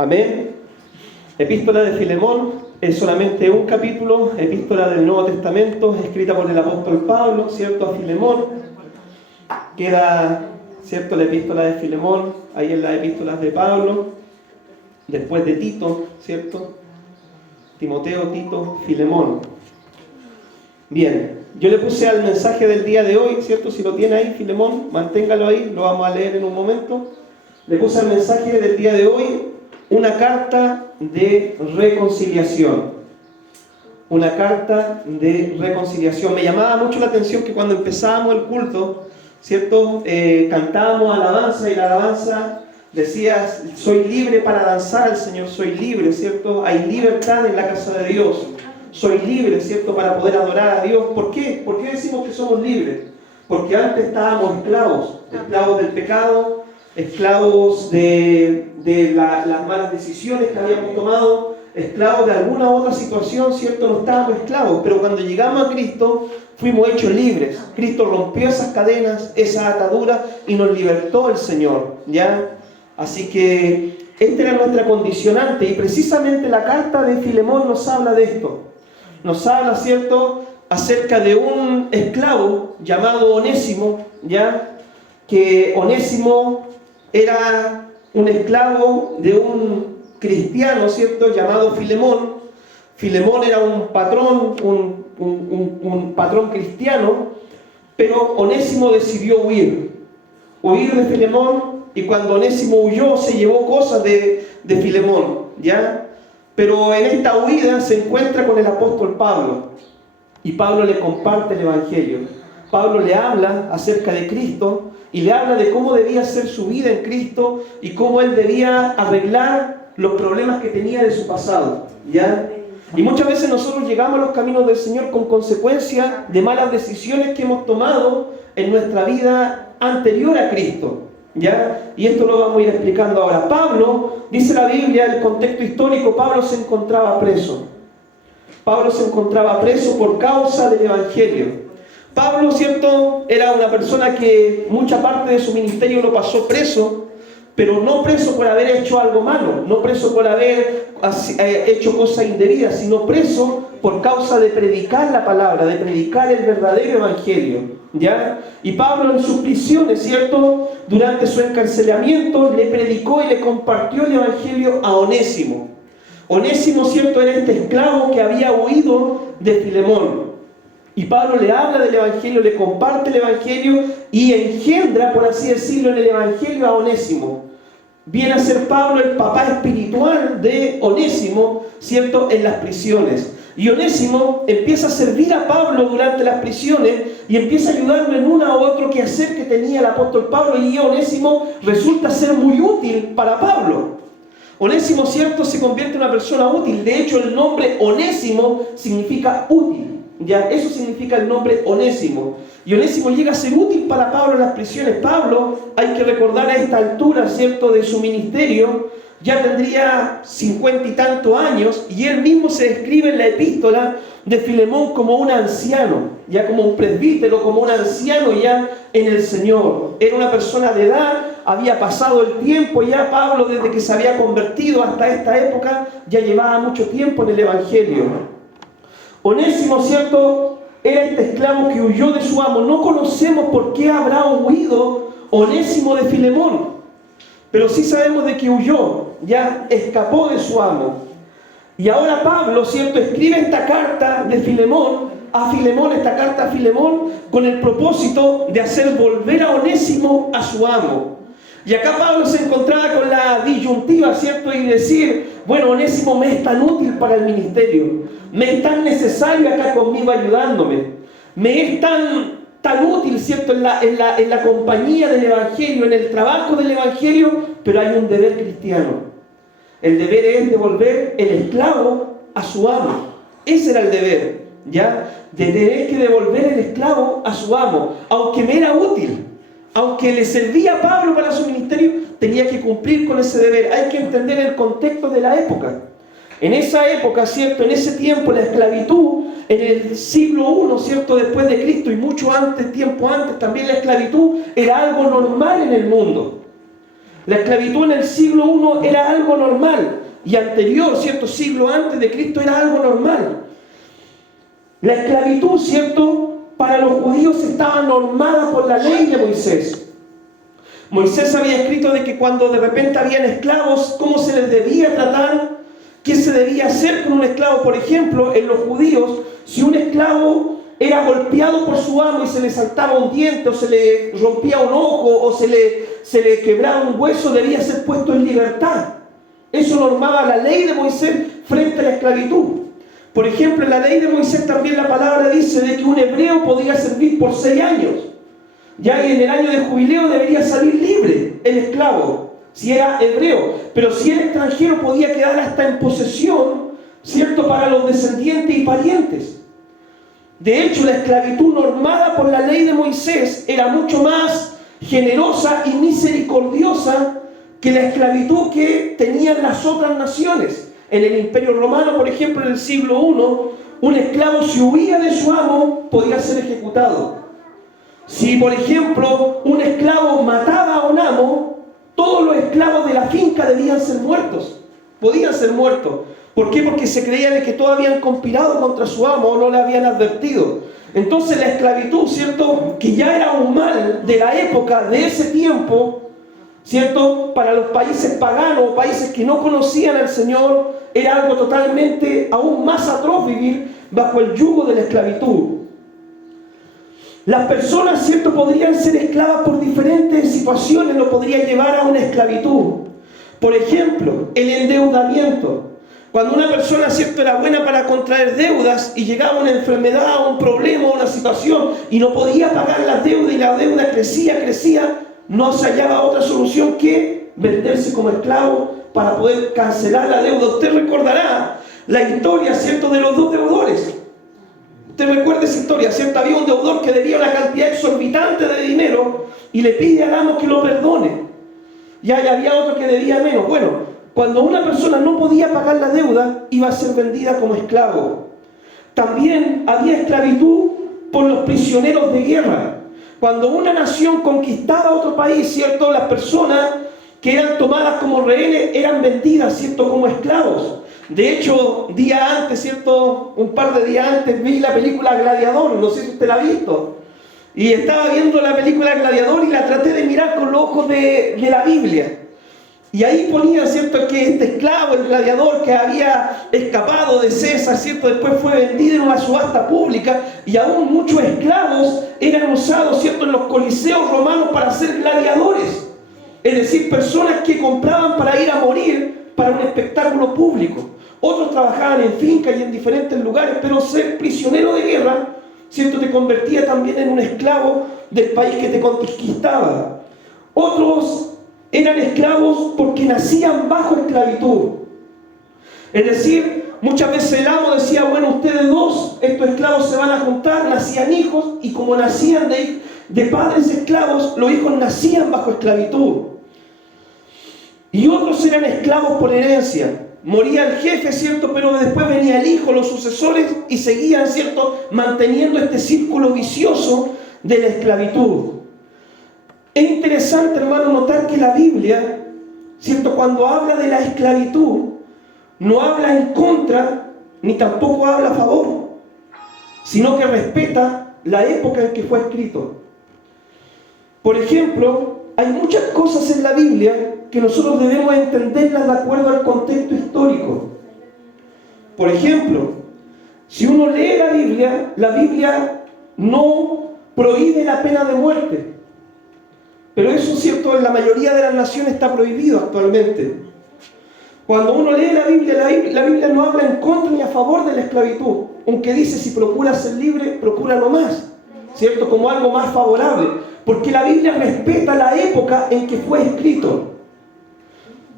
Amén. Epístola de Filemón es solamente un capítulo, epístola del Nuevo Testamento, escrita por el apóstol Pablo, ¿cierto? A Filemón. Queda, ¿cierto? La epístola de Filemón, ahí en las epístolas de Pablo, después de Tito, ¿cierto? Timoteo, Tito, Filemón. Bien, yo le puse al mensaje del día de hoy, ¿cierto? Si lo tiene ahí, Filemón, manténgalo ahí, lo vamos a leer en un momento. Le puse al mensaje del día de hoy una carta de reconciliación. Una carta de reconciliación. Me llamaba mucho la atención que cuando empezábamos el culto, ¿cierto? Cantábamos alabanza y la alabanza decía: soy libre para danzar al Señor, soy libre, ¿cierto? Hay libertad en la casa de Dios. Soy libre, ¿cierto? Para poder adorar a Dios. ¿Por qué? ¿Por qué decimos que somos libres? Porque antes estábamos esclavos del pecado, esclavos de las malas decisiones que habíamos tomado, esclavos de alguna otra situación, ¿cierto? No estábamos esclavos, pero cuando llegamos a Cristo fuimos hechos libres. Cristo rompió esas cadenas, esa atadura y nos libertó el Señor, ¿ya? Así que esta era nuestra condicionante y precisamente la carta de Filemón nos habla de esto. Nos habla, ¿cierto?, acerca de un esclavo llamado Onésimo, ¿ya? Que Onésimo era un esclavo de un cristiano, ¿cierto?, llamado Filemón. Filemón era un patrón, un patrón cristiano, pero Onésimo decidió huir de Filemón, y cuando Onésimo huyó se llevó cosas de Filemón, ¿ya? Pero en esta huida se encuentra con el apóstol Pablo, y Pablo le comparte el Evangelio. Pablo le habla acerca de Cristo, y le habla de cómo debía ser su vida en Cristo, y cómo él debía arreglar los problemas que tenía de su pasado, ¿ya? Y muchas veces nosotros llegamos a los caminos del Señor con consecuencia de malas decisiones que hemos tomado en nuestra vida anterior a Cristo, ¿ya? Y esto lo vamos a ir explicando ahora. Pablo, dice la Biblia, el contexto histórico, Pablo se encontraba preso. Pablo se encontraba preso por causa del Evangelio. Pablo, ¿cierto?, era una persona que mucha parte de su ministerio lo pasó preso, pero no preso por haber hecho algo malo, no preso por haber hecho cosas indebidas, sino preso por causa de predicar la palabra, de predicar el verdadero Evangelio, ¿ya? Y Pablo en sus prisiones, ¿cierto?, durante su encarcelamiento, le predicó y le compartió el Evangelio a Onésimo. Onésimo, ¿cierto?, era este esclavo que había huido de Filemón. Y Pablo le habla del Evangelio, le comparte el Evangelio y engendra, por así decirlo, en el Evangelio a Onésimo. Viene a ser Pablo el papá espiritual de Onésimo, ¿cierto?, en las prisiones. Y Onésimo empieza a servir a Pablo durante las prisiones y empieza a ayudarlo en una u otro quehacer que tenía el apóstol Pablo, y Onésimo resulta ser muy útil para Pablo. Onésimo, ¿cierto?, se convierte en una persona útil. De hecho, el nombre Onésimo significa útil. Ya, eso significa el nombre Onésimo. Y Onésimo llega a ser útil para Pablo en las prisiones. Pablo, hay que recordar, a esta altura, ¿cierto?, de su ministerio, ya tendría 50 y tantos años, y él mismo se describe en la epístola de Filemón como un anciano, ya como un presbítero, como un anciano ya en el Señor. Era una persona de edad, había pasado el tiempo ya. Pablo, desde que se había convertido hasta esta época, ya llevaba mucho tiempo en el Evangelio. Onésimo, ¿cierto?, era este esclavo que huyó de su amo. No conocemos por qué habrá huido Onésimo de Filemón, pero sí sabemos de que huyó, ya escapó de su amo. Y ahora Pablo, ¿cierto?, escribe esta carta de Filemón, esta carta a Filemón, con el propósito de hacer volver a Onésimo a su amo. Y acá Pablo se encontraba con la disyuntiva, ¿cierto?, y decir: bueno, Onésimo me es tan útil para el ministerio, me es tan necesario acá conmigo ayudándome, me es tan útil, ¿cierto?, en la compañía del Evangelio, en el trabajo del Evangelio, pero hay un deber cristiano. El deber es devolver el esclavo a su amo. Ese era el deber, ¿ya? Tener que devolver el esclavo a su amo, aunque me era útil. Aunque le servía a Pablo para su ministerio, tenía que cumplir con ese deber. Hay que entender el contexto de la época. En esa época, ¿cierto?, en ese tiempo, la esclavitud, en el siglo I, ¿cierto?, después de Cristo, y mucho antes, tiempo antes, también la esclavitud era algo normal en el mundo. La esclavitud en el siglo I era algo normal, y anterior, ¿cierto? Siglo antes de Cristo era algo normal. La esclavitud, ¿cierto?, para los judíos estaba normada por la ley de Moisés. Moisés había escrito de que cuando de repente habían esclavos, cómo se les debía tratar, qué se debía hacer con un esclavo. Por ejemplo, en los judíos, si un esclavo era golpeado por su amo y se le saltaba un diente, o se le rompía un ojo, o se le quebraba un hueso, debía ser puesto en libertad. Eso normaba la ley de Moisés frente a la esclavitud. Por ejemplo, en la ley de Moisés también la palabra dice de que un hebreo podía servir por 6 años. Ya y en el año de jubileo debería salir libre el esclavo, si era hebreo. Pero si era extranjero podía quedar hasta en posesión, ¿cierto?, para los descendientes y parientes. De hecho, la esclavitud normada por la ley de Moisés era mucho más generosa y misericordiosa que la esclavitud que tenían las otras naciones. En el Imperio Romano, por ejemplo, en el siglo I, un esclavo, si huía de su amo, podía ser ejecutado. Si, por ejemplo, un esclavo mataba a un amo, todos los esclavos de la finca debían ser muertos. Podían ser muertos. ¿Por qué? Porque se creía de que todos habían conspirado contra su amo o no le habían advertido. Entonces la esclavitud, ¿cierto?, que ya era un mal de la época, de ese tiempo, ¿cierto?, para los países paganos, países que no conocían al Señor, era algo totalmente aún más atroz vivir bajo el yugo de la esclavitud. Las personas, ¿cierto?, podrían ser esclavas por diferentes situaciones, lo podría llevar a una esclavitud. Por ejemplo, el endeudamiento. Cuando una persona, ¿cierto?, era buena para contraer deudas y llegaba una enfermedad, un problema, una situación y no podía pagar la deuda y la deuda crecía, no se hallaba otra solución que venderse como esclavo para poder cancelar la deuda. Usted recordará la historia, ¿cierto?, de los 2 deudores. Usted recuerda esa historia, ¿cierto? Había un deudor que debía una cantidad exorbitante de dinero y le pide al amo que lo perdone. Y había otro que debía menos. Bueno, cuando una persona no podía pagar la deuda, iba a ser vendida como esclavo. También había esclavitud por los prisioneros de guerra. Cuando una nación conquistaba otro país, ¿cierto?, las personas que eran tomadas como rehenes eran vendidas, ¿cierto?, como esclavos. De hecho, día antes, ¿cierto?, un par de días antes vi la película Gladiador, no sé si usted la ha visto. Y estaba viendo la película Gladiador y la traté de mirar con los ojos de la Biblia. Y ahí ponía, ¿cierto?, que este esclavo, el gladiador que había escapado de César, ¿cierto?, después fue vendido en una subasta pública y aún muchos esclavos eran usados, ¿cierto?, en los coliseos romanos para ser gladiadores. Es decir, personas que compraban para ir a morir para un espectáculo público. Otros trabajaban en fincas y en diferentes lugares, pero ser prisionero de guerra, ¿cierto?, te convertía también en un esclavo del país que te conquistaba. Otros eran esclavos porque nacían bajo esclavitud. Es decir, muchas veces el amo decía, bueno, ustedes 2, estos esclavos se van a juntar, nacían hijos, y como nacían de padres esclavos, los hijos nacían bajo esclavitud. Y otros eran esclavos por herencia. Moría el jefe, ¿cierto?, pero después venía el hijo, los sucesores, y seguían, ¿cierto?, manteniendo este círculo vicioso de la esclavitud. Es interesante, hermano, notar que la Biblia, ¿cierto?, cuando habla de la esclavitud, no habla en contra, ni tampoco habla a favor, sino que respeta la época en que fue escrito. Por ejemplo, hay muchas cosas en la Biblia que nosotros debemos entenderlas de acuerdo al contexto histórico. Por ejemplo, si uno lee la Biblia no prohíbe la pena de muerte. Pero eso, ¿cierto?, en la mayoría de las naciones está prohibido actualmente. Cuando uno lee la Biblia no habla en contra ni a favor de la esclavitud, aunque dice si procuras ser libre, procúralo más, ¿cierto?, como algo más favorable, porque la Biblia respeta la época en que fue escrito.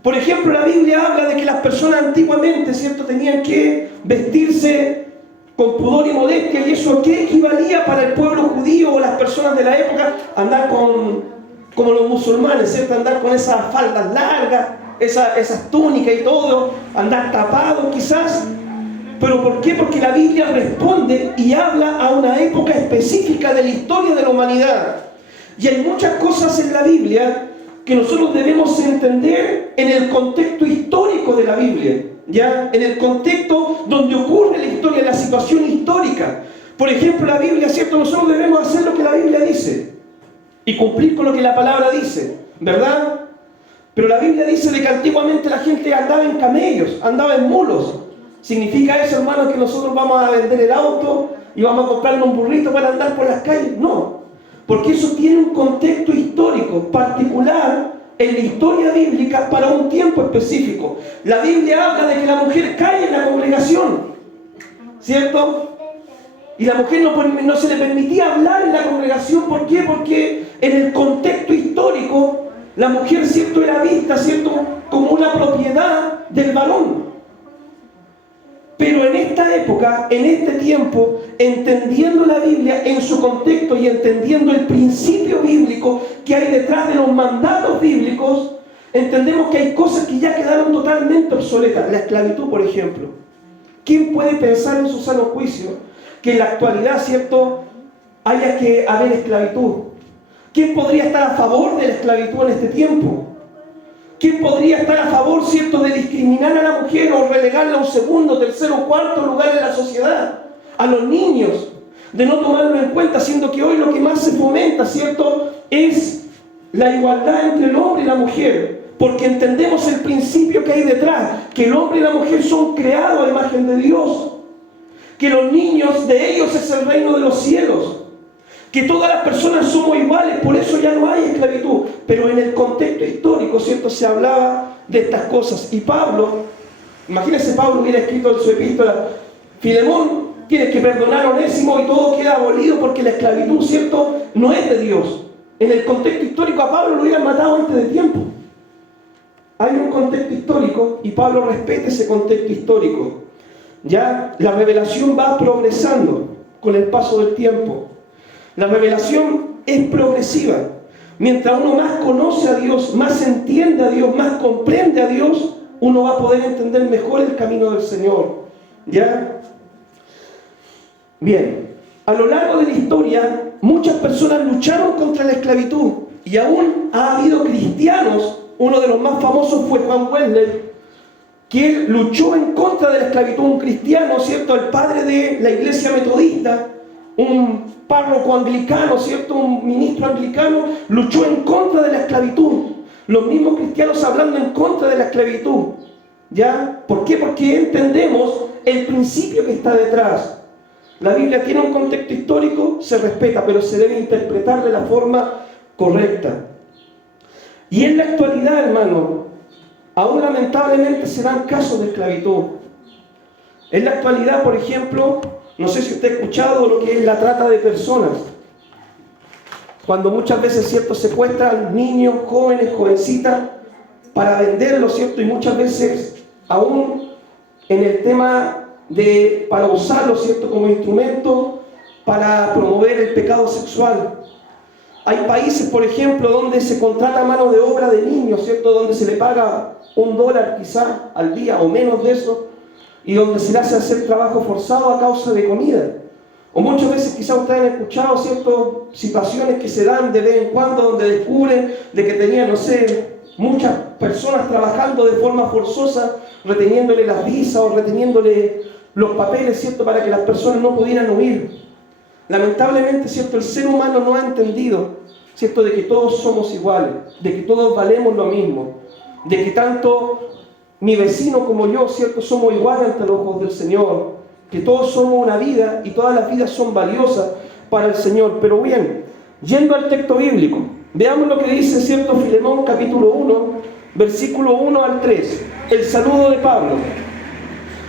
Por ejemplo, la Biblia habla de que las personas antiguamente, ¿cierto?, tenían que vestirse con pudor y modestia, y eso, ¿qué equivalía para el pueblo judío o las personas de la época? Andar como los musulmanes, ¿cierto?, andar con esas faldas largas, esas túnicas y todo, andar tapados quizás. ¿Pero por qué? Porque la Biblia responde y habla a una época específica de la historia de la humanidad. Y hay muchas cosas en la Biblia que nosotros debemos entender en el contexto histórico de la Biblia, ¿ya? En el contexto donde ocurre la historia, la situación histórica. Por ejemplo, la Biblia, ¿cierto? Nosotros debemos hacer lo que la Biblia dice y cumplir con lo que la palabra dice, ¿verdad? Pero la Biblia dice de que antiguamente la gente andaba en camellos, andaba en mulos. ¿Significa eso, hermano, que nosotros vamos a vender el auto y vamos a comprarnos un burrito para andar por las calles? No, porque eso tiene un contexto histórico particular en la historia bíblica para un tiempo específico. La Biblia habla de que la mujer cae en la congregación, ¿cierto? Y la mujer no se le permitía hablar en la congregación. ¿Por qué? Porque en el contexto histórico la mujer, ¿cierto?, era vista, ¿cierto?, como una propiedad del varón. Pero en esta época, en este tiempo, entendiendo la Biblia en su contexto y entendiendo el principio bíblico que hay detrás de los mandatos bíblicos, entendemos que hay cosas que ya quedaron totalmente obsoletas. La esclavitud, por ejemplo. ¿Quién puede pensar en su sano juicio que en la actualidad, ¿cierto?, haya que haber esclavitud? ¿Quién podría estar a favor de la esclavitud en este tiempo? ¿Quién podría estar a favor, ¿cierto?, de discriminar a la mujer o relegarla a un segundo, tercero o cuarto lugar en la sociedad? A los niños, de no tomarlo en cuenta, siendo que hoy lo que más se fomenta, ¿cierto?, es la igualdad entre el hombre y la mujer, porque entendemos el principio que hay detrás, que el hombre y la mujer son creados a imagen de Dios, que los niños, de ellos es el reino de los cielos, que todas las personas somos iguales, por eso ya no hay esclavitud. Pero en el contexto histórico, ¿cierto?, se hablaba de estas cosas. Y Pablo, imagínense, Pablo hubiera escrito en su epístola: Filemón, tienes que perdonar a Onésimo, y todo queda abolido porque la esclavitud, ¿cierto?, no es de Dios. En el contexto histórico a Pablo lo hubieran matado antes de tiempo. Hay un contexto histórico y Pablo respeta ese contexto histórico. Ya la revelación va progresando con el paso del tiempo. La revelación es progresiva. Mientras uno más conoce a Dios, más entiende a Dios, más comprende a Dios, uno va a poder entender mejor el camino del Señor. ¿Ya? Bien, a lo largo de la historia, muchas personas lucharon contra la esclavitud y aún ha habido cristianos. Uno de los más famosos fue Juan Wesley, que luchó en contra de la esclavitud. Un cristiano, ¿cierto?, el padre de la iglesia metodista, un párroco anglicano, ¿cierto?, un ministro anglicano, luchó en contra de la esclavitud. Los mismos cristianos hablando en contra de la esclavitud. ¿Ya? ¿Por qué? Porque entendemos el principio que está detrás. La Biblia tiene un contexto histórico, se respeta, pero se debe interpretar de la forma correcta. Y en la actualidad, hermano, aún lamentablemente se dan casos de esclavitud. En la actualidad, por ejemplo, no sé si usted ha escuchado lo que es la trata de personas. Cuando muchas veces, ¿cierto?, secuestran niños, jóvenes, jovencitas, para venderlos, ¿cierto? Y muchas veces, aún en el tema para usarlos, ¿cierto?, como instrumento para promover el pecado sexual. Hay países, por ejemplo, donde se contrata mano de obra de niños, ¿cierto?, donde se le paga $1 quizá al día o menos de eso, y donde se le hace hacer trabajo forzado a causa de comida. O muchas veces quizá ustedes han escuchado, ¿cierto?, situaciones que se dan de vez en cuando donde descubren de que tenían, no sé, muchas personas trabajando de forma forzosa, reteniéndole las visas o reteniéndole los papeles, ¿cierto?, para que las personas no pudieran huir. Lamentablemente, ¿cierto?, el ser humano no ha entendido, ¿cierto?, de que todos somos iguales, de que todos valemos lo mismo, de que tanto mi vecino como yo, ¿cierto?, somos iguales ante los ojos del Señor, que todos somos una vida y todas las vidas son valiosas para el Señor. Pero bien, yendo al texto bíblico, veamos lo que dice, ¿cierto?, Filemón capítulo 1, versículo 1 al 3, el saludo de Pablo.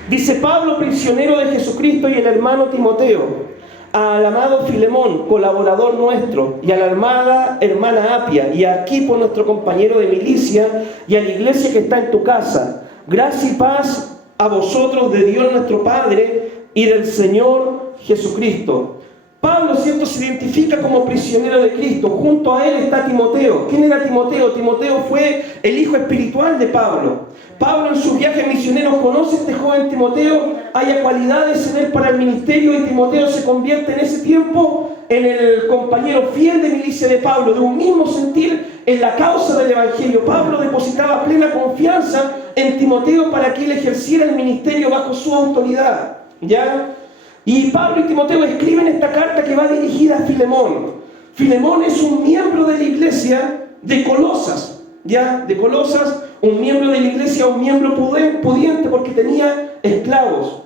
Dice: Pablo, prisionero de Jesucristo, y el hermano Timoteo, al amado Filemón, colaborador nuestro, y a la amada hermana Apia, y a Arquipo, nuestro compañero de milicia, y a la iglesia que está en tu casa. Gracia y paz a vosotros de Dios nuestro Padre y del Señor Jesucristo. Pablo, ¿cierto?, se identifica como prisionero de Cristo. Junto a él está Timoteo. ¿Quién era Timoteo? Timoteo fue el hijo espiritual de Pablo. Pablo, en sus viajes misioneros, conoce a este joven Timoteo, haya cualidades en él para el ministerio, y Timoteo se convierte en ese tiempo en el compañero fiel de milicia de Pablo, de un mismo sentir en la causa del Evangelio. Pablo depositaba plena confianza en Timoteo para que él ejerciera el ministerio bajo su autoridad, ¿ya? Y Pablo y Timoteo escriben esta carta que va dirigida a Filemón. Filemón es un miembro de la iglesia de Colosas, ¿ya? De Colosas, un miembro de la iglesia, un miembro pudiente porque tenía esclavos.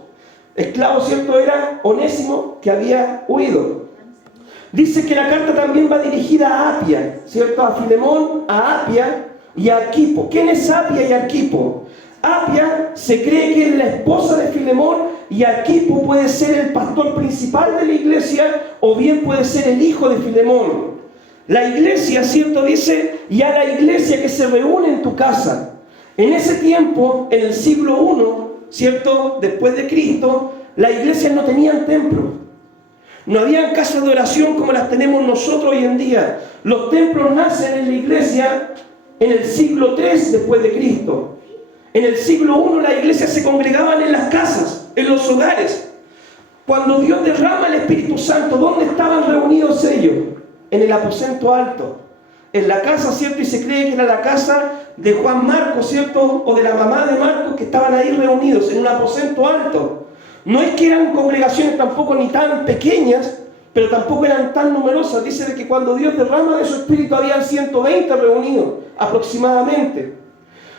Esclavo, ¿cierto? Era Onésimo, que había huido. Dice que la carta también va dirigida a Apia, ¿cierto? A Filemón, a Apia y a Arquipo. ¿Quién es Apia y Arquipo? Apia se cree que es la esposa de Filemón y Arquipo puede ser el pastor principal de la iglesia o bien puede ser el hijo de Filemón. La iglesia, ¿cierto? Dice, y a la iglesia que se reúne en tu casa. En ese tiempo, en el siglo I, ¿cierto? Después de Cristo, las iglesias no tenían templo. No habían casas de oración como las tenemos nosotros hoy en día. Los templos nacen en la iglesia en el siglo III después de Cristo. En el siglo I las iglesias se congregaban en las casas, en los hogares. Cuando Dios derrama el Espíritu Santo, ¿dónde estaban reunidos ellos? En el aposento alto. En la casa, ¿cierto? Y se cree que era la casa de Juan Marcos, ¿cierto? O de la mamá de Marcos, que estaban ahí reunidos en un aposento alto. No es que eran congregaciones tampoco ni tan pequeñas, pero tampoco eran tan numerosas. Dice de que cuando Dios derrama de su Espíritu habían 120 reunidos aproximadamente.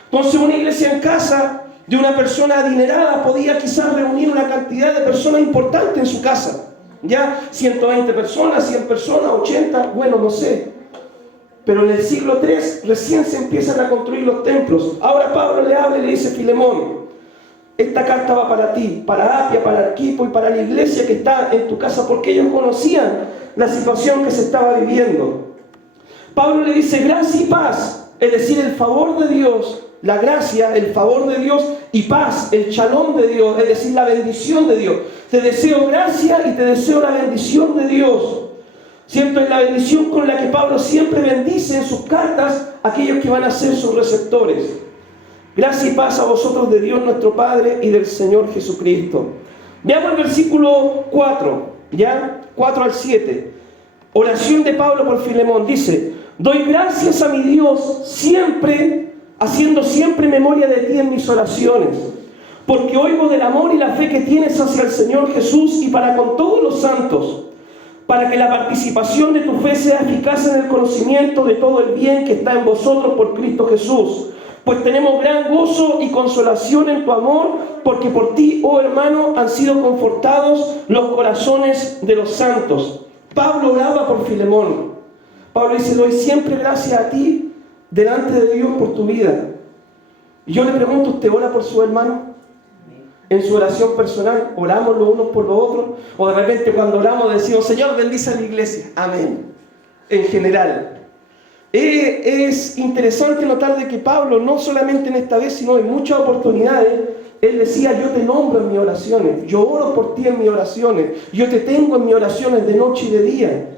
Entonces una iglesia en casa de una persona adinerada podía quizás reunir una cantidad de personas importante en su casa. Ya 120 personas, 100 personas, 80, bueno, no sé. Pero en el siglo III recién se empiezan a construir los templos. Ahora Pablo le habla y le dice: Filemón, esta carta va para ti, para Apia, para Arquipo y para la iglesia que está en tu casa, porque ellos conocían la situación que se estaba viviendo. Pablo le dice: gracia y paz, es decir, el favor de Dios, la gracia, el favor de Dios y paz, el shalom de Dios, es decir, la bendición de Dios. Te deseo gracia y te deseo la bendición de Dios. ¿Cierto? Es la bendición con la que Pablo siempre bendice en sus cartas a aquellos que van a ser sus receptores. Gracia y paz a vosotros de Dios nuestro Padre y del Señor Jesucristo. Veamos el versículo 4, ¿ya? 4 al 7. Oración de Pablo por Filemón. Dice: doy gracias a mi Dios siempre, haciendo siempre memoria de ti en mis oraciones, porque oigo del amor y la fe que tienes hacia el Señor Jesús y para con todos los santos, para que la participación de tu fe sea eficaz en el conocimiento de todo el bien que está en vosotros por Cristo Jesús. Pues tenemos gran gozo y consolación en tu amor, porque por ti, oh hermano, han sido confortados los corazones de los santos. Pablo oraba por Filemón. Pablo dice: doy siempre gracias a ti delante de Dios por tu vida. Y yo le pregunto: ¿usted ora por su hermano? En su oración personal, ¿oramos los unos por los otros? O de repente cuando oramos decimos: Señor, bendice a la iglesia. Amén. En general. Es interesante notar de que Pablo, no solamente en esta vez, sino en muchas oportunidades, él decía: yo te nombro en mis oraciones, yo oro por ti en mis oraciones, yo te tengo en mis oraciones de noche y de día.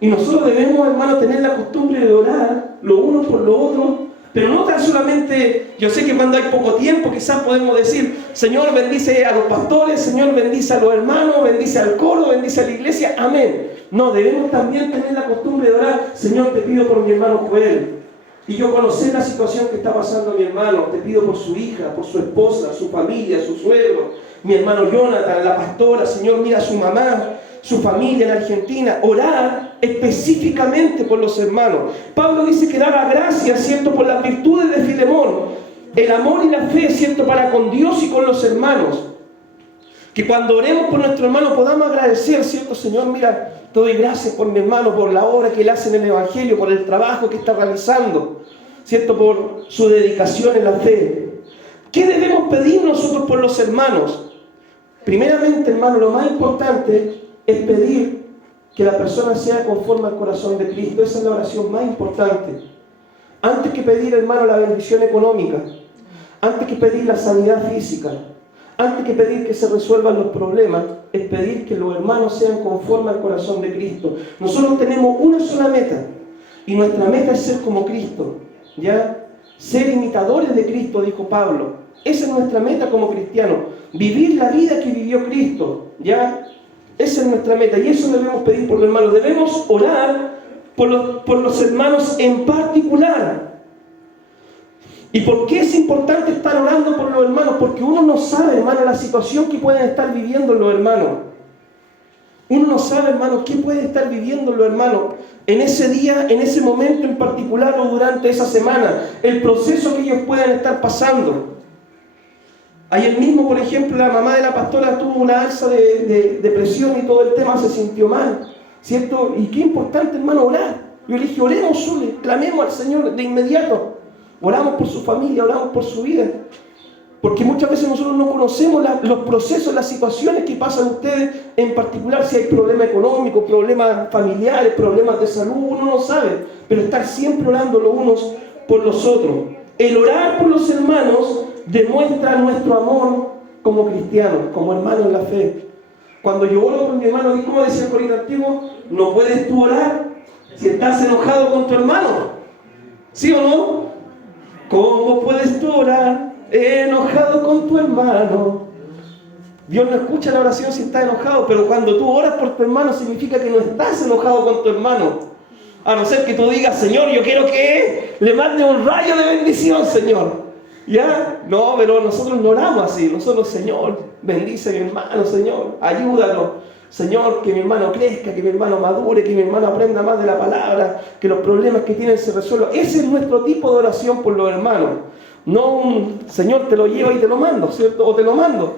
Y nosotros debemos, hermano, tener la costumbre de orar los unos por los otros, pero no tan solamente. Yo sé que cuando hay poco tiempo quizás podemos decir: Señor, bendice a los pastores, Señor, bendice a los hermanos, bendice al coro, bendice a la iglesia, amén. No, debemos también tener la costumbre de orar: Señor, te pido por mi hermano Joel, y yo conocer la situación que está pasando mi hermano, te pido por su hija, por su esposa, su familia, su suegro, mi hermano Jonathan, la pastora, Señor, mira a su mamá, su familia en Argentina. Orar específicamente por los hermanos. Pablo dice que daba gracias, ¿cierto?, por las virtudes de Filemón, el amor y la fe, ¿cierto?, para con Dios y con los hermanos. Que cuando oremos por nuestro hermano podamos agradecer, ¿cierto? Señor, mira, te doy gracias por mi hermano, por la obra que él hace en el Evangelio, por el trabajo que está realizando, ¿cierto?, por su dedicación en la fe. ¿Qué debemos pedir nosotros por los hermanos? Primeramente, hermano, lo más importante es pedir que la persona sea conforme al corazón de Cristo. Esa es la oración más importante. Antes que pedir, hermano, la bendición económica, antes que pedir la sanidad física, antes que pedir que se resuelvan los problemas, es pedir que los hermanos sean conformes al corazón de Cristo. Nosotros tenemos una sola meta, y nuestra meta es ser como Cristo, ¿ya? Ser imitadores de Cristo, dijo Pablo. Esa es nuestra meta como cristianos, vivir la vida que vivió Cristo, ¿ya? Esa es nuestra meta y eso debemos pedir por los hermanos. Debemos orar por los hermanos en particular. ¿Y por qué es importante estar orando por los hermanos? Porque uno no sabe, hermano, la situación que pueden estar viviendo los hermanos. Uno no sabe, hermano, qué pueden estar viviendo los hermanos en ese día, en ese momento en particular o durante esa semana. El proceso que ellos puedan estar pasando. Ayer mismo, por ejemplo, la mamá de la pastora tuvo una alza de depresión y todo el tema, se sintió mal, ¿cierto? Y qué importante, hermano, orar. Yo le dije, oremos, Zule, clamemos al Señor de inmediato. Oramos por su familia, oramos por su vida. Porque muchas veces nosotros no conocemos los procesos, las situaciones que pasan ustedes, en particular si hay problemas económicos, problemas familiares, problemas de salud, uno no sabe. Pero estar siempre orando los unos por los otros. El orar por los hermanos demuestra nuestro amor como cristianos, como hermanos en la fe. Cuando yo oro por mi hermano, ¿cómo decía el corito antiguo? No puedes tú orar si estás enojado con tu hermano. ¿Sí o no? ¿Cómo puedes tú orar enojado con tu hermano? Dios no escucha la oración si estás enojado, pero cuando tú oras por tu hermano significa que no estás enojado con tu hermano. A no ser que tú digas, Señor, yo quiero que le mande un rayo de bendición, Señor. ¿Ya? No, pero nosotros no oramos así. Nosotros, Señor, bendice a mi hermano, Señor, ayúdalo. Señor, que mi hermano crezca, que mi hermano madure, que mi hermano aprenda más de la palabra, que los problemas que tienen se resuelvan. Ese es nuestro tipo de oración por los hermanos. No un Señor te lo lleva y te lo mando, ¿cierto? O te lo mando.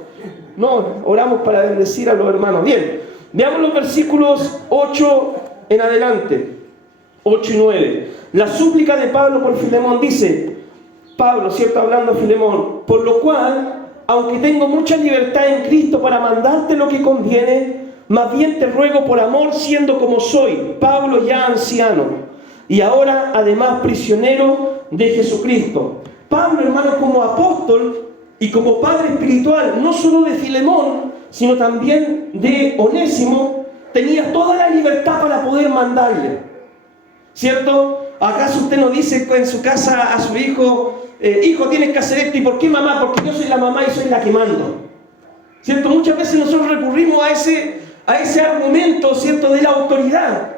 No, oramos para bendecir a los hermanos. Bien, veamos los versículos 8 en adelante. 8 y 9. La súplica de Pablo por Filemón dice, Pablo, ¿cierto? Hablando a Filemón, por lo cual, aunque tengo mucha libertad en Cristo para mandarte lo que conviene, más bien te ruego por amor, siendo como soy, Pablo ya anciano, y ahora además prisionero de Jesucristo. Pablo, hermano, como apóstol y como padre espiritual, no solo de Filemón, sino también de Onésimo, tenía toda la libertad para poder mandarle. ¿Cierto? ¿Acaso usted no dice en su casa a su hijo, hijo, tienes que hacer esto? ¿Y por qué mamá? Porque yo soy la mamá y soy la que mando. ¿Cierto? Muchas veces nosotros recurrimos a ese argumento, ¿cierto?, de la autoridad.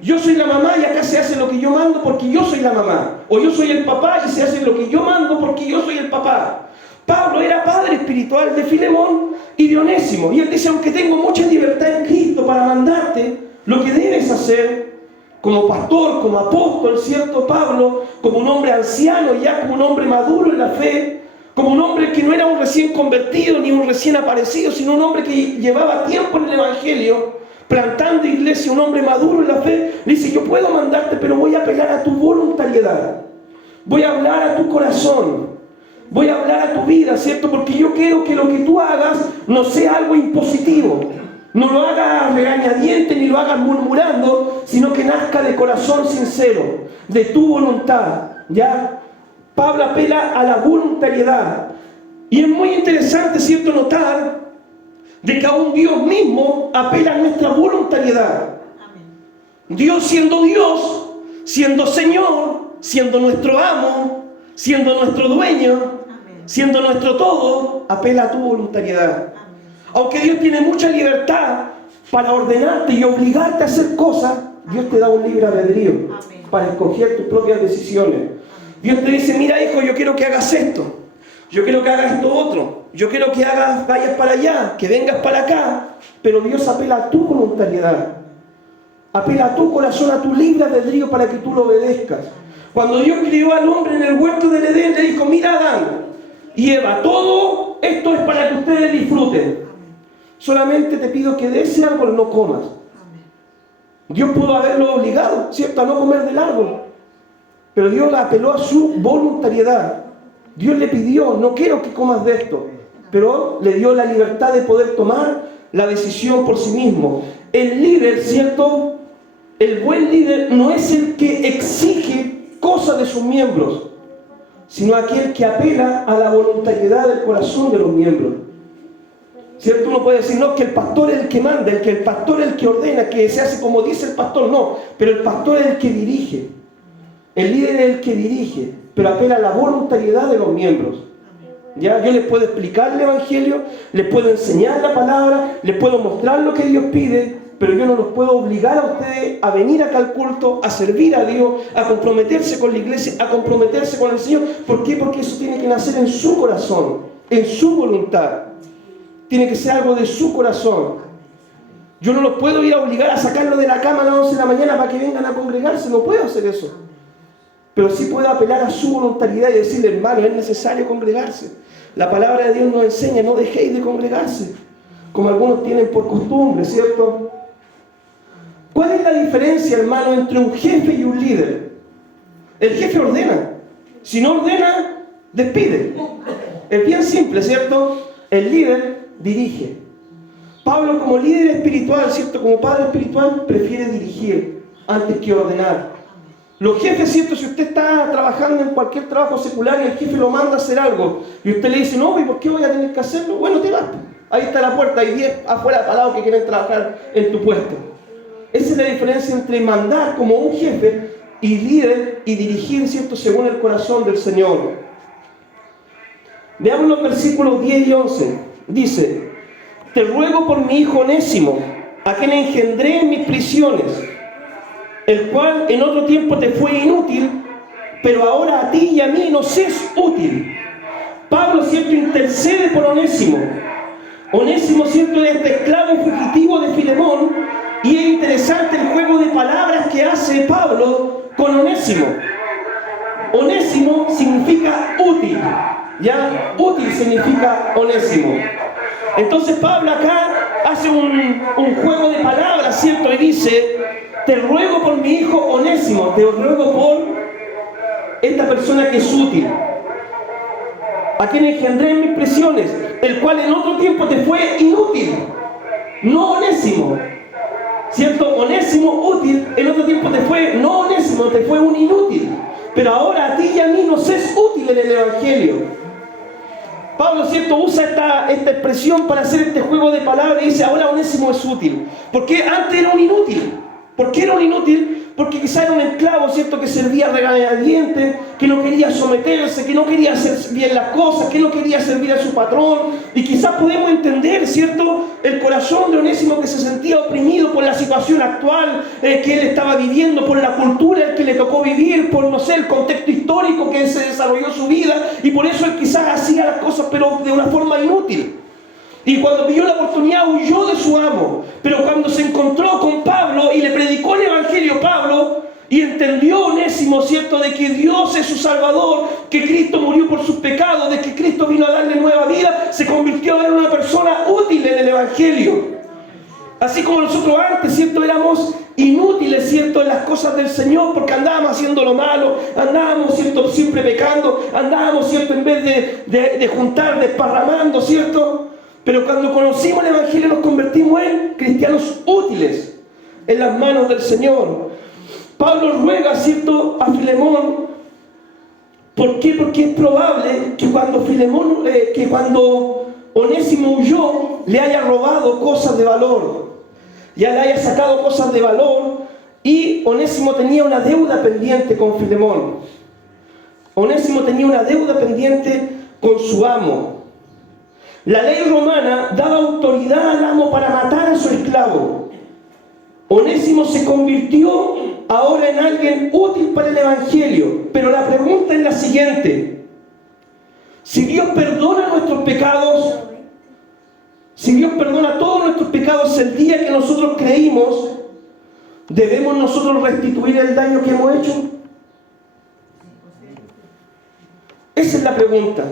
Yo soy la mamá y acá se hace lo que yo mando porque yo soy la mamá. O yo soy el papá y se hace lo que yo mando porque yo soy el papá. Pablo era padre espiritual de Filemón y de Onésimo. Y él dice, aunque tengo mucha libertad en Cristo para mandarte, lo que debes hacer como pastor, como apóstol, ¿cierto? Pablo, como un hombre anciano, ya como un hombre maduro en la fe, como un hombre que no era un recién convertido ni un recién aparecido, sino un hombre que llevaba tiempo en el Evangelio, plantando iglesia, un hombre maduro en la fe, le dice, yo puedo mandarte, pero voy a apelar a tu voluntariedad, voy a hablar a tu corazón, voy a hablar a tu vida, ¿cierto? Porque yo quiero que lo que tú hagas no sea algo impositivo, no lo hagas regañadiente ni lo hagas murmurando, sino que nazca de corazón sincero, de tu voluntad, ¿ya? Pablo apela a la voluntariedad. Y es muy interesante, ¿cierto?, notar de que aún Dios mismo apela a nuestra voluntariedad. Dios, siendo Señor, siendo nuestro amo, siendo nuestro dueño, siendo nuestro todo, apela a tu voluntariedad. Aunque Dios tiene mucha libertad para ordenarte y obligarte a hacer cosas, Dios te da un libre albedrío para escoger tus propias decisiones. Dios te dice, mira hijo, yo quiero que hagas esto, yo quiero que hagas esto otro, yo quiero que vayas para allá, que vengas para acá, pero Dios apela a tu voluntariedad, apela a tu corazón, a tu libre albedrío para que tú lo obedezcas. Cuando Dios crió al hombre en el huerto del Edén, le dijo, mira Adán y Eva, todo esto es para que ustedes disfruten, solamente te pido que de ese árbol no comas. Dios pudo haberlo obligado, ¿cierto?, a no comer del árbol. Pero Dios apeló a su voluntariedad. Dios le pidió, no quiero que comas de esto. Pero le dio la libertad de poder tomar la decisión por sí mismo. El líder, ¿cierto? El buen líder no es el que exige cosas de sus miembros, sino aquel que apela a la voluntariedad del corazón de los miembros. ¿Cierto? Uno puede decir, no, que el pastor es el que manda, que el pastor es el que ordena, que se hace como dice el pastor. No, pero el pastor es el que dirige. El líder es el que dirige, pero apela a la voluntariedad de los miembros. ¿Ya? Yo les puedo explicar el Evangelio, les puedo enseñar la palabra, les puedo mostrar lo que Dios pide, pero yo no los puedo obligar a ustedes a venir acá al culto, a servir a Dios, a comprometerse con la iglesia, a comprometerse con el Señor. ¿Por qué? Porque eso tiene que nacer en su corazón, en su voluntad. Tiene que ser algo de su corazón. Yo no los puedo ir a obligar a sacarlo de la cama a las 11 de la mañana para que vengan a congregarse, no puedo hacer eso. Pero sí puedo apelar a su voluntariedad y decirle, hermano, es necesario congregarse. La palabra de Dios nos enseña, no dejéis de congregarse, como algunos tienen por costumbre, ¿cierto? ¿Cuál es la diferencia, hermano, entre un jefe y un líder? El jefe ordena. Si no ordena, despide. Es bien simple, ¿cierto? El líder dirige. Pablo, como líder espiritual, ¿cierto? Como padre espiritual, prefiere dirigir antes que ordenar. Los jefes, ¿cierto? Si usted está trabajando en cualquier trabajo secular y el jefe lo manda a hacer algo y usted le dice, no, ¿y por qué voy a tener que hacerlo? Bueno, te vas. Ahí está la puerta, hay 10 afuera parados que quieren trabajar en tu puesto. Esa es la diferencia entre mandar como un jefe y líder y dirigir, ¿cierto? Según el corazón del Señor. Veamos los versículos 10 y 11. Dice, te ruego por mi hijo Onésimo, a quien engendré en mis prisiones, el cual en otro tiempo te fue inútil, pero ahora a ti y a mí nos es útil. Pablo, ¿cierto?, intercede por Onésimo. Onésimo, ¿cierto?, es este esclavo fugitivo de Filemón, y es interesante el juego de palabras que hace Pablo con Onésimo. Onésimo significa útil, ¿ya? Útil significa Onésimo. Entonces Pablo acá hace un juego de palabras, ¿cierto?, y dice, te ruego por mi hijo Onésimo, te ruego por esta persona que es útil, a quien engendré en mis prisiones, el cual en otro tiempo te fue inútil, no Onésimo, ¿cierto? Onésimo útil, en otro tiempo te fue, no Onésimo, te fue un inútil, pero ahora a ti y a mí nos es útil en el Evangelio. Pablo, ¿cierto?, usa esta expresión para hacer este juego de palabras y dice, ahora Onésimo es útil. ¿Por qué antes era un inútil? ¿Por qué era un inútil? Porque quizá era un esclavo, ¿cierto?, que servía regañadientes, que no quería someterse, que no quería hacer bien las cosas, que no quería servir a su patrón. Y quizás podemos entender, ¿cierto?, el corazón de Onésimo, que se sentía oprimido por la situación actual que él estaba viviendo, por la cultura que le tocó vivir, por, no sé, el contexto histórico que se desarrolló su vida, y por eso él quizás hacía las cosas, pero de una forma inútil. Y cuando vio la oportunidad huyó de su amo. Pero cuando se encontró con Pablo y le predicó el Evangelio Pablo, y entendió Onésimo, ¿cierto?, de que Dios es su Salvador, que Cristo murió por sus pecados, de que Cristo vino a darle nueva vida, se convirtió en una persona útil en el Evangelio. Así como nosotros antes, ¿cierto?, éramos inútiles, ¿cierto?, en las cosas del Señor, porque andábamos haciendo lo malo, andábamos, ¿cierto?, siempre pecando, andábamos, ¿cierto?, en vez de juntar, desparramando, ¿cierto? Pero cuando conocimos el Evangelio nos convertimos en cristianos útiles en las manos del Señor. Pablo ruega, ¿cierto?, a Filemón. ¿Por qué? Porque es probable que cuando Onésimo huyó, le haya robado cosas de valor. Ya le haya sacado cosas de valor, y Onésimo tenía una deuda pendiente con Filemón. Onésimo tenía una deuda pendiente con su amo. La ley romana daba autoridad al amo para matar a su esclavo. Onésimo se convirtió ahora en alguien útil para el Evangelio. Pero la pregunta es la siguiente: si Dios perdona nuestros pecados, si Dios perdona todos nuestros pecados el día que nosotros creímos, ¿debemos nosotros restituir el daño que hemos hecho? Esa es la pregunta.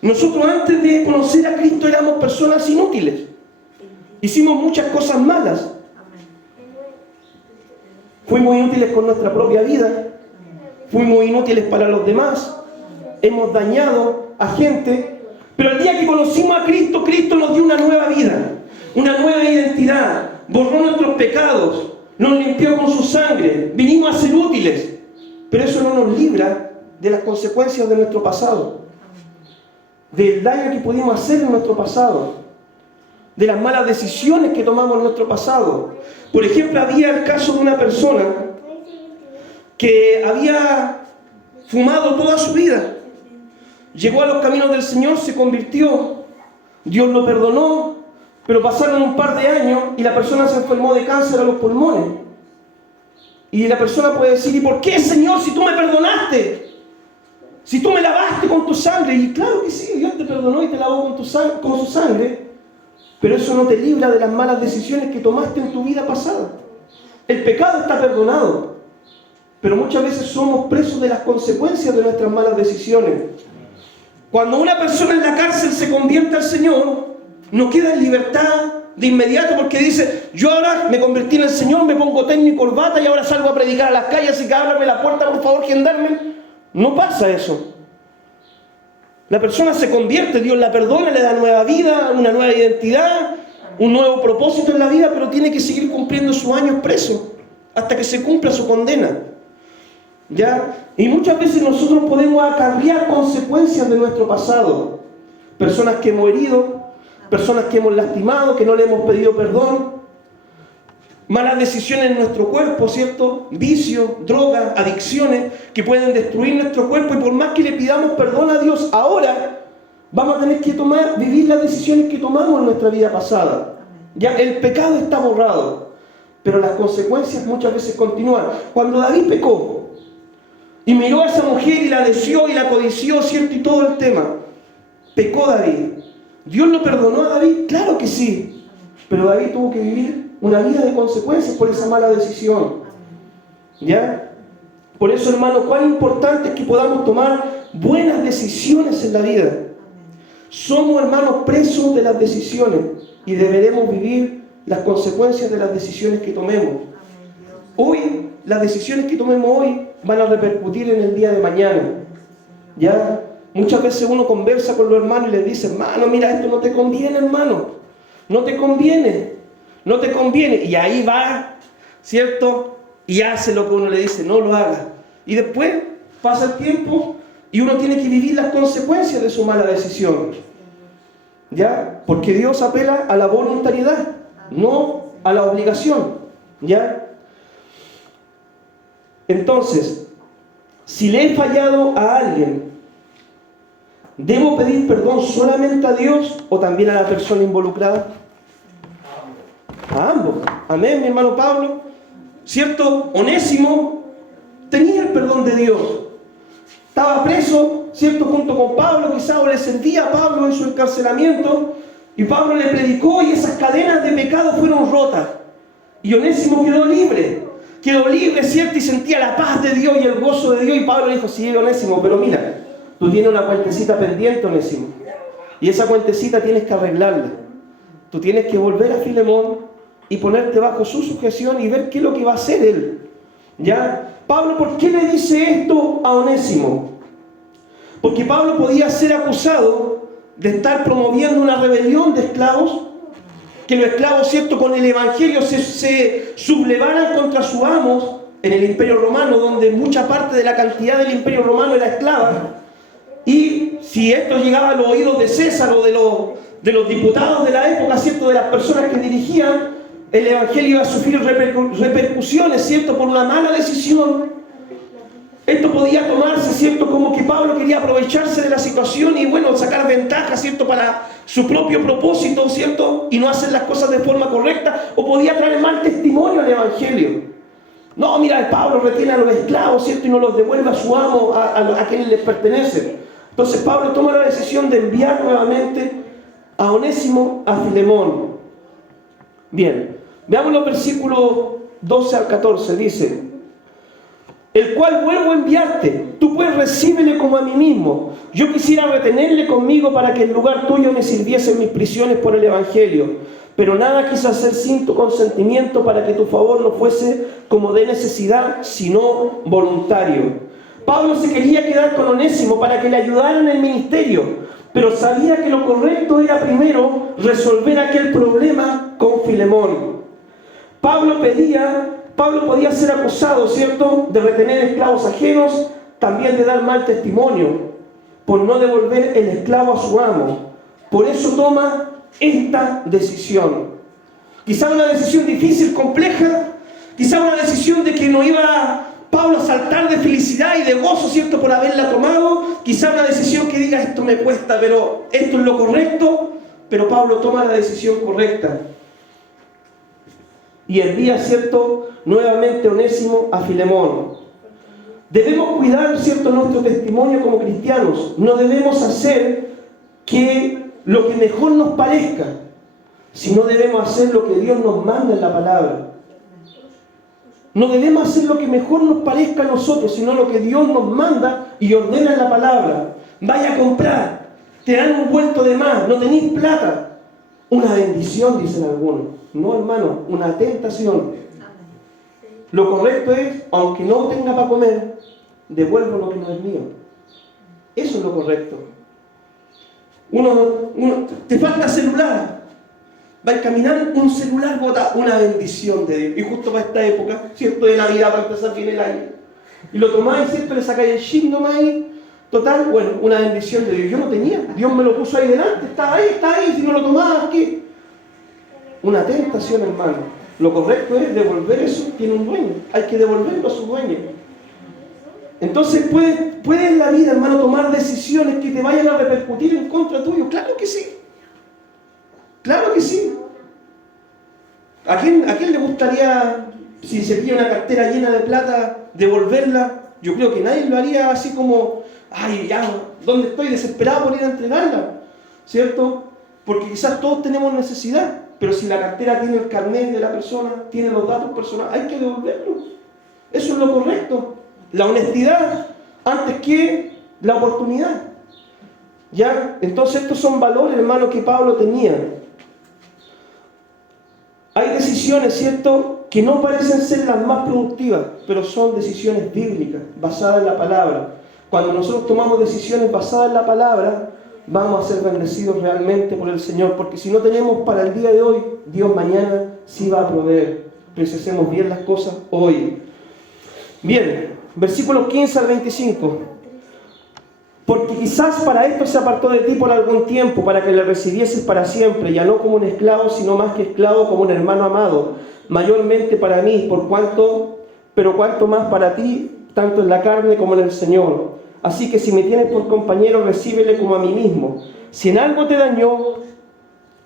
Nosotros antes de conocer a Cristo éramos personas inútiles. Hicimos muchas cosas malas. Fuimos inútiles con nuestra propia vida. Fuimos inútiles para los demás. Hemos dañado a gente. Pero el día que conocimos a Cristo, Cristo nos dio una nueva vida, una nueva identidad. Borró nuestros pecados, nos limpió con su sangre. Vinimos a ser útiles. Pero eso no nos libra de las consecuencias de nuestro pasado, del daño que pudimos hacer en nuestro pasado, de las malas decisiones que tomamos en nuestro pasado. Por ejemplo, había el caso de una persona que había fumado toda su vida, llegó a los caminos del Señor, se convirtió, Dios lo perdonó, pero pasaron un par de años y la persona se enfermó de cáncer a los pulmones. Y la persona puede decir, ¿y por qué, Señor, si tú me perdonaste? Si tú me lavaste con tu sangre. Y claro que sí, Dios te perdonó y te lavó con su sangre, pero eso no te libra de las malas decisiones que tomaste en tu vida pasada. El pecado está perdonado, pero muchas veces somos presos de las consecuencias de nuestras malas decisiones. Cuando una persona en la cárcel se convierte al Señor, no queda en libertad de inmediato porque dice, yo ahora me convertí en el Señor, me pongo tenis y corbata y ahora salgo a predicar a las calles, así que ábrame la puerta, por favor, gendarme. No pasa eso. La persona se convierte, Dios la perdona, le da nueva vida, una nueva identidad, un nuevo propósito en la vida, pero tiene que seguir cumpliendo sus años preso hasta que se cumpla su condena. ¿Ya? Y muchas veces nosotros podemos acarrear consecuencias de nuestro pasado. Personas que hemos herido, personas que hemos lastimado, que no le hemos pedido perdón, malas decisiones en nuestro cuerpo, ¿cierto? Vicios, drogas, adicciones que pueden destruir nuestro cuerpo, y por más que le pidamos perdón a Dios ahora, vamos a tener que vivir las decisiones que tomamos en nuestra vida pasada. Ya el pecado está borrado, pero las consecuencias muchas veces continúan. Cuando David pecó y miró a esa mujer y la deseó y la codició, ¿cierto? Y todo el tema, pecó David. ¿Dios lo perdonó a David? Claro que sí, pero David tuvo que vivir una vida de consecuencias por esa mala decisión. ¿Ya? Por eso, hermano, cuán importante es que podamos tomar buenas decisiones en la vida. Somos, hermanos, presos de las decisiones y deberemos vivir las consecuencias de las decisiones que tomemos. Hoy, las decisiones que tomemos hoy van a repercutir en el día de mañana. ¿Ya? Muchas veces uno conversa con los hermanos y les dice, hermano, mira, esto no te conviene, hermano. No te conviene. No te conviene. Y ahí va, ¿cierto? Y hace lo que uno le dice, no lo haga. Y después pasa el tiempo y uno tiene que vivir las consecuencias de su mala decisión. ¿Ya? Porque Dios apela a la voluntariedad, no a la obligación. ¿Ya? Entonces, si le he fallado a alguien, ¿debo pedir perdón solamente a Dios o también a la persona involucrada? A ambos. Amén, mi hermano Pablo. ¿Cierto? Onésimo tenía el perdón de Dios. Estaba preso, ¿cierto? Junto con Pablo, quizás le servía a Pablo en su encarcelamiento, y Pablo le predicó y esas cadenas de pecado fueron rotas. Y Onésimo quedó libre, ¿cierto? Y sentía la paz de Dios y el gozo de Dios. Y Pablo le dijo, sí, Onésimo, pero mira, tú tienes una cuentecita pendiente, Onésimo. Y esa cuentecita tienes que arreglarla. Tú tienes que volver a Filemón y ponerte bajo su sujeción y ver qué es lo que va a hacer él. ¿Ya? Pablo, ¿por qué le dice esto a Onésimo? Porque Pablo podía ser acusado de estar promoviendo una rebelión de esclavos, que los esclavos, ¿cierto?, con el evangelio se sublevaran contra sus amos en el Imperio Romano, donde mucha parte de la cantidad del Imperio Romano era esclava. Y si esto llegaba a los oídos de César o de los diputados de la época, ¿cierto?, de las personas que dirigían, el evangelio iba a sufrir repercusiones, ¿cierto?, por una mala decisión. Esto podía tomarse, ¿cierto?, como que Pablo quería aprovecharse de la situación y, bueno, sacar ventaja, ¿cierto?, para su propio propósito, ¿cierto?, y no hacer las cosas de forma correcta, o podía traer mal testimonio al evangelio. No, mira, Pablo retiene a los esclavos, ¿cierto?, y no los devuelve a su amo, a quienes les pertenecen. Entonces Pablo toma la decisión de enviar nuevamente a Onésimo a Filemón. Bien, veamos los versículos 12 al 14, dice: el cual vuelvo a enviarte, tú pues recíbele como a mí mismo. Yo quisiera retenerle conmigo para que en lugar tuyo me sirviese en mis prisiones por el evangelio, pero nada quise hacer sin tu consentimiento, para que tu favor no fuese como de necesidad, sino voluntario. Pablo se quería quedar con Onésimo para que le ayudara en el ministerio, pero sabía que lo correcto era primero resolver aquel problema con Filemón. Pablo podía ser acusado, ¿cierto?, de retener esclavos ajenos, también de dar mal testimonio, por no devolver el esclavo a su amo. Por eso toma esta decisión. Quizá una decisión difícil, compleja, quizá una decisión de que no iba Pablo a saltar de felicidad y de gozo, ¿cierto?, por haberla tomado. Quizá una decisión que diga, esto me cuesta, pero esto es lo correcto. Pero Pablo toma la decisión correcta. Y envía, ¿cierto?, nuevamente Onésimo a Filemón. Debemos cuidar, ¿cierto?, nuestro testimonio como cristianos. No debemos hacer lo que mejor nos parezca, sino debemos hacer lo que Dios nos manda en la palabra. No debemos hacer lo que mejor nos parezca a nosotros, sino lo que Dios nos manda y ordena en la palabra. Vaya a comprar, te dan un vuelto de más, no tenéis plata. Una bendición, dicen algunos. No, hermano, una tentación. Lo correcto es, aunque no tenga para comer, devuelvo lo que no es mío. Eso es lo correcto. Te falta celular. Vais caminando, un celular bota una bendición de Dios. Y justo para esta época, ¿cierto?, de Navidad, para empezar bien el año. Y lo tomáis, ¿cierto?, le sacáis el chip nomás ahí. Total, bueno, una bendición de Dios. Yo no tenía. Dios me lo puso ahí delante. Está ahí. Si no lo tomabas, ¿qué? Una tentación, hermano. Lo correcto es devolver eso. Tiene un dueño. Hay que devolverlo a su dueño. Entonces, ¿puedes en la vida, hermano, tomar decisiones que te vayan a repercutir en contra tuyo? Claro que sí. Claro que sí. ¿A quién le gustaría, si se pilla una cartera llena de plata, devolverla? Yo creo que nadie lo haría así como, ay, ya, ¿dónde estoy? Desesperado por ir a entregarla, ¿cierto? Porque quizás todos tenemos necesidad, pero si la cartera tiene el carnet de la persona, tiene los datos personales, hay que devolverlo. Eso es lo correcto. La honestidad antes que la oportunidad. ¿Ya? Entonces estos son valores, hermano, que Pablo tenía. Hay decisiones, ¿cierto?, que no parecen ser las más productivas, pero son decisiones bíblicas, basadas en la palabra. Cuando nosotros tomamos decisiones basadas en la palabra, vamos a ser bendecidos realmente por el Señor, porque si no tenemos para el día de hoy, Dios mañana sí va a proveer. Procesemos bien las cosas hoy. Bien, versículos 15 al 25. Porque quizás para esto se apartó de ti por algún tiempo, para que le recibieses para siempre, ya no como un esclavo, sino más que esclavo, como un hermano amado, mayormente para mí, pero cuanto más para ti, tanto en la carne como en el Señor. Así que si me tienes por compañero, recíbele como a mí mismo. Si en algo te dañó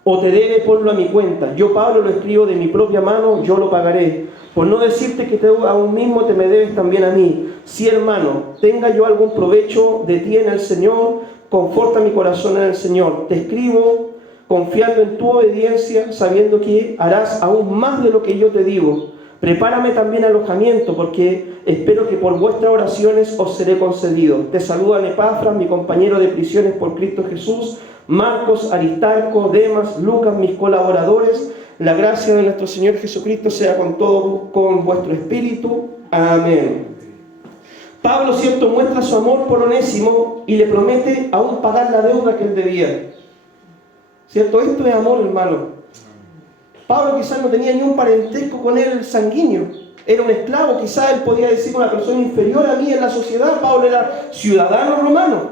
o te debe, ponlo a mi cuenta. Yo, Pablo, lo escribo de mi propia mano, yo lo pagaré. Por no decirte que aún mismo te me debes también a mí. Si, hermano, tenga yo algún provecho de ti en el Señor, conforta mi corazón en el Señor. Te escribo confiando en tu obediencia, sabiendo que harás aún más de lo que yo te digo. Prepárame también alojamiento, porque espero que por vuestras oraciones os seré concedido. Te saludan Epafras, mi compañero de prisiones por Cristo Jesús, Marcos, Aristarco, Demas, Lucas, mis colaboradores. La gracia de nuestro Señor Jesucristo sea con todos, con vuestro espíritu. Amén. Pablo, ¿cierto?, muestra su amor por Onésimo y le promete aún pagar la deuda que él debía. ¿Cierto? Esto es amor, hermano. Pablo quizás no tenía ni un parentesco con él sanguíneo. Era un esclavo, quizás él podía decir una persona inferior a mí en la sociedad. Pablo era ciudadano romano.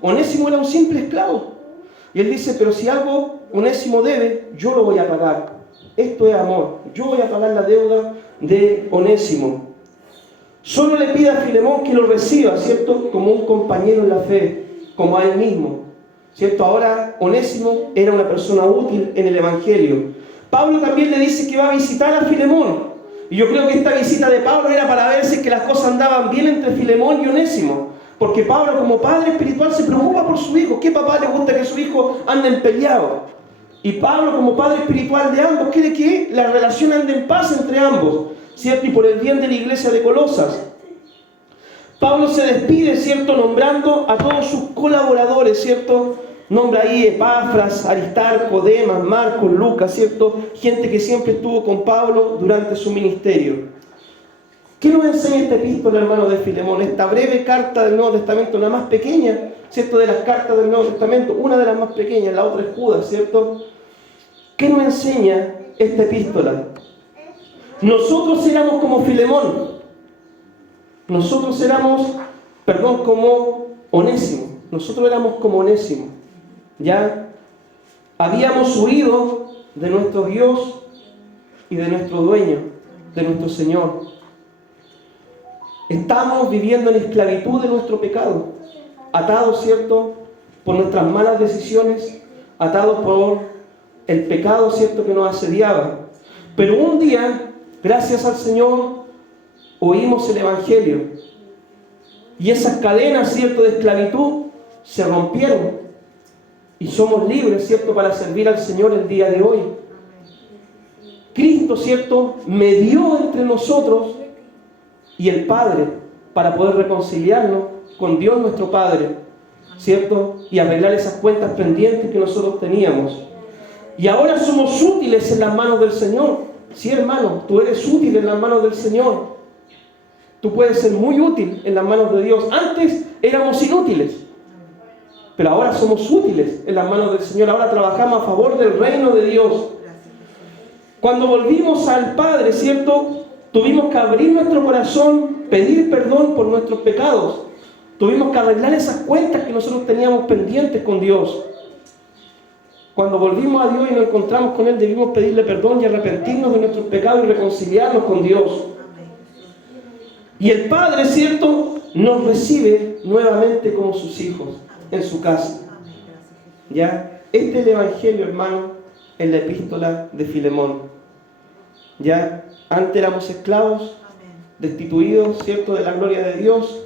Onésimo era un simple esclavo. Y él dice, pero si algo Onésimo debe, yo lo voy a pagar. Esto es amor. Yo voy a pagar la deuda de Onésimo. Solo le pide a Filemón que lo reciba, ¿cierto?, como un compañero en la fe, como a él mismo, ¿cierto? Ahora Onésimo era una persona útil en el Evangelio. Pablo también le dice que va a visitar a Filemón. Y yo creo que esta visita de Pablo era para ver si es que las cosas andaban bien entre Filemón y Onésimo. Porque Pablo, como padre espiritual, se preocupa por su hijo. ¿Qué papá le gusta que su hijo ande peleado? Y Pablo, como padre espiritual de ambos, quiere que la relación ande en paz entre ambos, ¿cierto? Y por el bien de la iglesia de Colosas. Pablo se despide, ¿cierto?, nombrando a todos sus colaboradores, ¿cierto? Nombra ahí Epafras, Aristarco, Demas, Marcos, Lucas, ¿cierto? Gente que siempre estuvo con Pablo durante su ministerio. ¿Qué nos enseña esta epístola, hermano, de Filemón? Esta breve carta del Nuevo Testamento, la más pequeña, ¿cierto?, de las cartas del Nuevo Testamento, una de las más pequeñas, la otra es Judas, ¿cierto? ¿Qué nos enseña esta epístola? Nosotros éramos como Filemón. Nosotros éramos, como Onésimo. Nosotros éramos como Onésimo. ¿Ya? Habíamos huido de nuestro Dios y de nuestro dueño, de nuestro Señor. Estamos viviendo en esclavitud de nuestro pecado, atados, ¿cierto?, por nuestras malas decisiones, atados por el pecado, ¿cierto?, que nos asediaba. Pero un día, gracias al Señor, oímos el Evangelio. Y esas cadenas, ¿cierto?, de esclavitud se rompieron. Y somos libres, ¿cierto?, para servir al Señor el día de hoy. Cristo, ¿cierto?, medió entre nosotros y el Padre para poder reconciliarnos con Dios nuestro Padre, ¿cierto?, y arreglar esas cuentas pendientes que nosotros teníamos. Y ahora somos útiles en las manos del Señor. Sí, hermano, tú eres útil en las manos del Señor. Tú puedes ser muy útil en las manos de Dios. Antes éramos inútiles, pero ahora somos útiles en las manos del Señor. Ahora trabajamos a favor del reino de Dios. Cuando volvimos al Padre, ¿cierto?, tuvimos que abrir nuestro corazón, pedir perdón por nuestros pecados. Tuvimos que arreglar esas cuentas que nosotros teníamos pendientes con Dios. Cuando volvimos a Dios y nos encontramos con Él, debimos pedirle perdón y arrepentirnos de nuestros pecados y reconciliarnos con Dios. Y el Padre, ¿cierto?, nos recibe nuevamente como sus hijos en su casa. ¿Ya? Este es el Evangelio, hermano, en la epístola de Filemón. ¿Ya? Antes éramos esclavos, destituidos, ¿cierto?, de la gloria de Dios,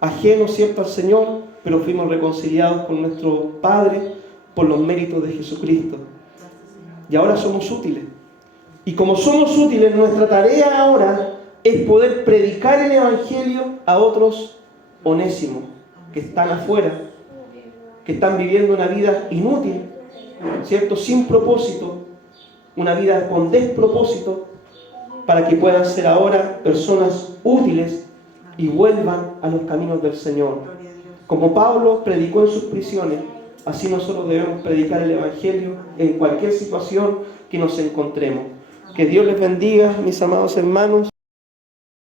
ajenos, ¿cierto?, al Señor, pero fuimos reconciliados con nuestro Padre por los méritos de Jesucristo. Y ahora somos útiles. Y como somos útiles, nuestra tarea ahora es poder predicar el Evangelio a otros onésimos que están afuera, que están viviendo una vida inútil, ¿cierto?, sin propósito, una vida con despropósito, para que puedan ser ahora personas útiles y vuelvan a los caminos del Señor. Como Pablo predicó en sus prisiones, así nosotros debemos predicar el Evangelio en cualquier situación que nos encontremos. Que Dios les bendiga, mis amados hermanos.